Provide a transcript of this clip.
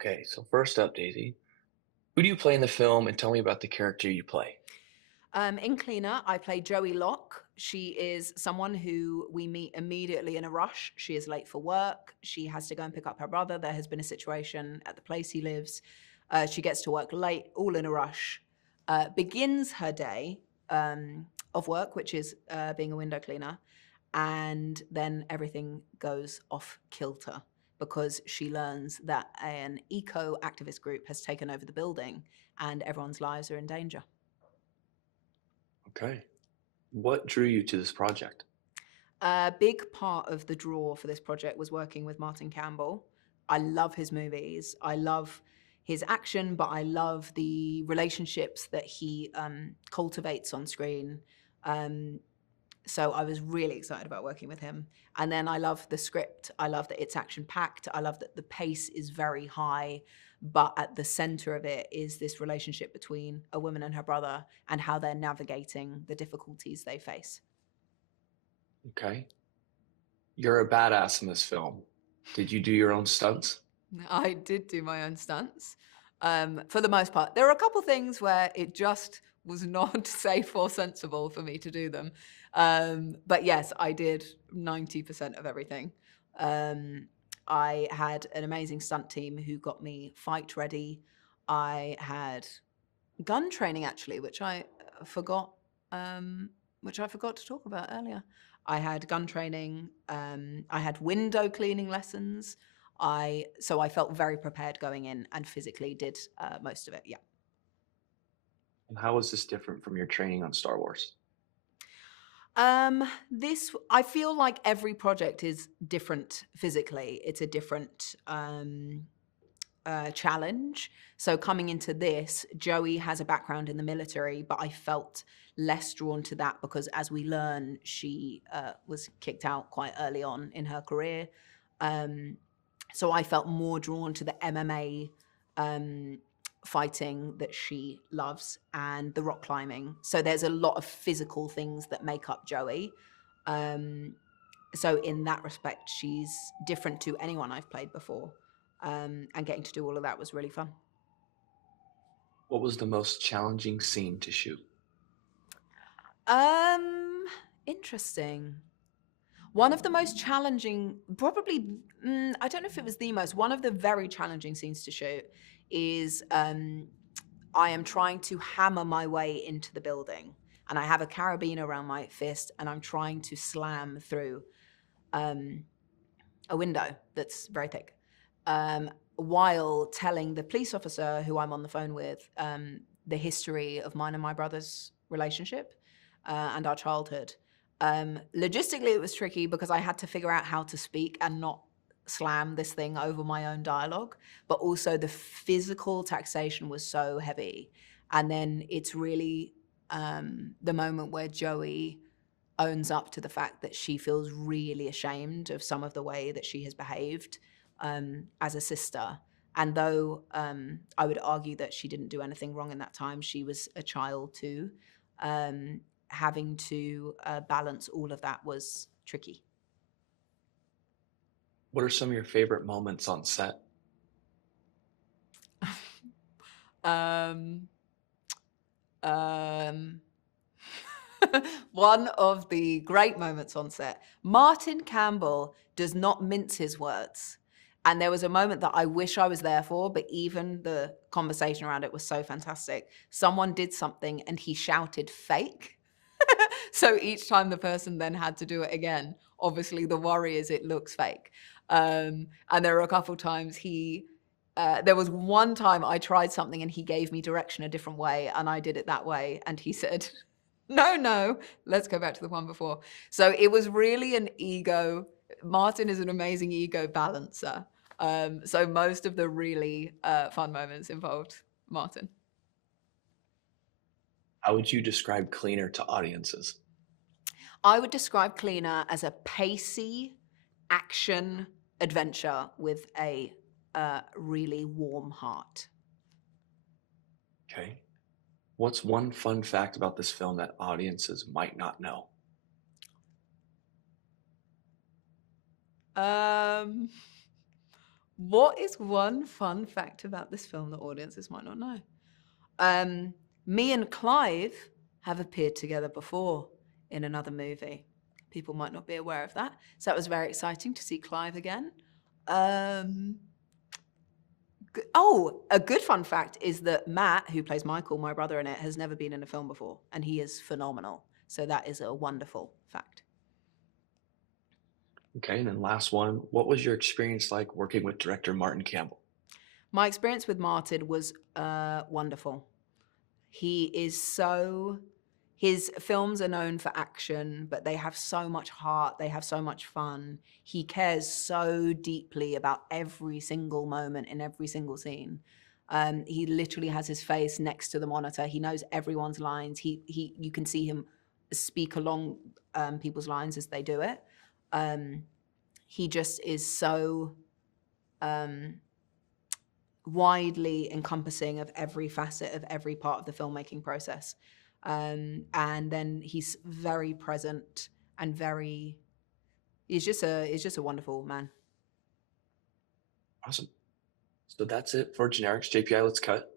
Okay, so first up, Daisy, who do you play in the film and tell me about the character you play? In Cleaner, I play Joey Locke. She is someone who we meet immediately in a rush. She is late for work. She has to go and pick up her brother. There has been a situation at the place he lives. She gets to work late, all in a rush. Begins her day of work, which is being a window cleaner, and then everything goes off kilter because she learns that an eco activist group has taken over the building and everyone's lives are in danger. Okay. What drew you to this project? A big part of the draw for this project was working with Martin Campbell. I love his movies. I love his action, but I love the relationships that he cultivates on screen. Um, so I was really excited about working with him. And then I love the script. I love that it's action packed. I love that the pace is very high, but at the center of it is this relationship between a woman and her brother and how they're navigating the difficulties they face. Okay. You're a badass in this film. Did you do your own stunts? I did do my own stunts, for the most part. There are a couple things where it just was not safe or sensible for me to do them. But yes, I did 90% of everything. Um, I had an amazing stunt team who got me fight ready. I had gun training actually, forgot, which I forgot to talk about earlier. I had gun training. I had window cleaning lessons. I felt very prepared going in and physically did most of it. Yeah. And how is this different from your training on Star Wars? This I feel like every project is different physically. It's a different challenge. So coming into this, Joey has a background in the military, but I felt less drawn to that because, as we learn, she was kicked out quite early on in her career. Um, so I felt more drawn to the MMA fighting that she loves and the rock climbing. So there's a lot of physical things that make up Joey. Um, so in that respect, she's different to anyone I've played before. And getting to do all of that was really fun. What was the most challenging scene to shoot? Um, Interesting. One of the most challenging, probably, I don't know if it was the most, one of the very challenging scenes to shoot is I am trying to hammer my way into the building. And I have a carabiner around my fist, and I'm trying to slam through um, a window that's very thick, while telling the police officer who I'm on the phone with the history of mine and my brother's relationship and our childhood. Logistically, it was tricky because I had to figure out how to speak and not slam this thing over my own dialogue, but also the physical taxation was so heavy. And then it's really the moment where Joey owns up to the fact that she feels really ashamed of some of the way that she has behaved as a sister. And though I would argue that she didn't do anything wrong in that time, she was a child too. Having to balance all of that was tricky. What are some of your favorite moments on set? um, um, One of the great moments on set. Martin Campbell does not mince his words. And there was a moment that I wish I was there for, but even the conversation around it was so fantastic. Someone did something and he shouted fake. So each time the person then had to do it again, obviously the worry is it looks fake. And there were a couple times there was one time I tried something and he gave me direction a different way and I did it that way. And he said, no, no, let's go back to the one before. So it was really an ego. Martin is an amazing ego balancer. So most of the really fun moments involved Martin. How would you describe Cleaner to audiences? I would describe Cleaner as a pacey action adventure with a really warm heart. Okay. What's one fun fact about this film that audiences might not know? Um, What is one fun fact about this film that audiences might not know? Me and Clive have appeared together before in another movie. People might not be aware of that. So it was very exciting to see Clive again. Um, a good fun fact is that Matt, who plays Michael, my brother in it, has never been in a film before, and he is phenomenal. So that is a wonderful fact. Okay, and then last one. What was your experience like working with director Martin Campbell? My experience with Martin was wonderful. He is so. His films are known for action, but they have so much heart. They have so much fun. He cares so deeply about every single moment in every single scene. He literally has his face next to the monitor. He knows everyone's lines. You can see him speak along people's lines as they do it. He just is so um, widely encompassing of every facet of every part of the filmmaking process. And then he's very present and very. He's just a wonderful man. Awesome. So that's it for generics. JPI, let's cut.